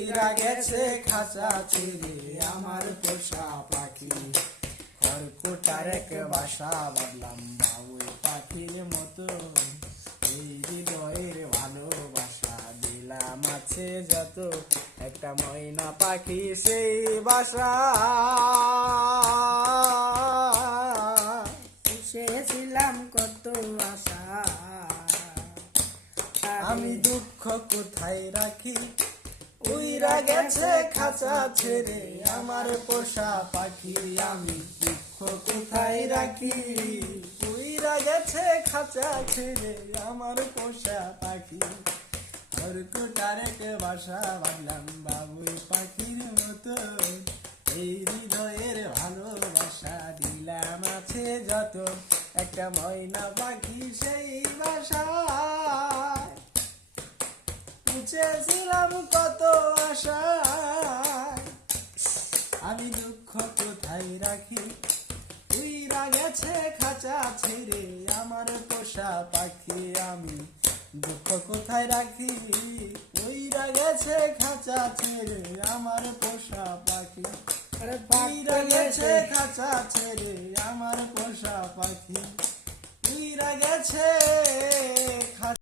উইরা গেছে খাঁচা ছেড়ে আমার পোষা পাখি। খড়কুটার এক বাসা বাঁধলাম বাবুই পাখির মতো, এই হৃদয়ের ভালোবাসা দিলাম আছে যত, একটা ময়না পাখি সেই বাসা। পুষেছিলাম কত আশা, আমি দুঃখ কোথায় রাখি, উইরা গেছে খাঁচা ছেড়ে আমার পোষা পাখি। আমি দুঃখ কোথায় রাখি, উইরা গেছে খাঁচা ছেড়ে আমার পোষা পাখি। খড়কুটার এক বাসা বাঁধলাম বাবুই পাখির মতো, এই হৃদয়ের ভালোবাসা দিলাম আছে যত, একটা ময়না পাখি সেই বাসা। পুষেছিলাম কত আশা, আমি দুঃখ কোথায় রাখি, উইরা গেছে খাঁচা ছেড়ে আমার পোষা পাখি। আমি দুঃখ কোথায় রাখি, উইরা গেছে খাঁচা ছেড়ে আমার পোষা পাখি। উইরা গেছে খাঁচা ছেড়ে আমার পোষা পাখি, উইরা গেছে।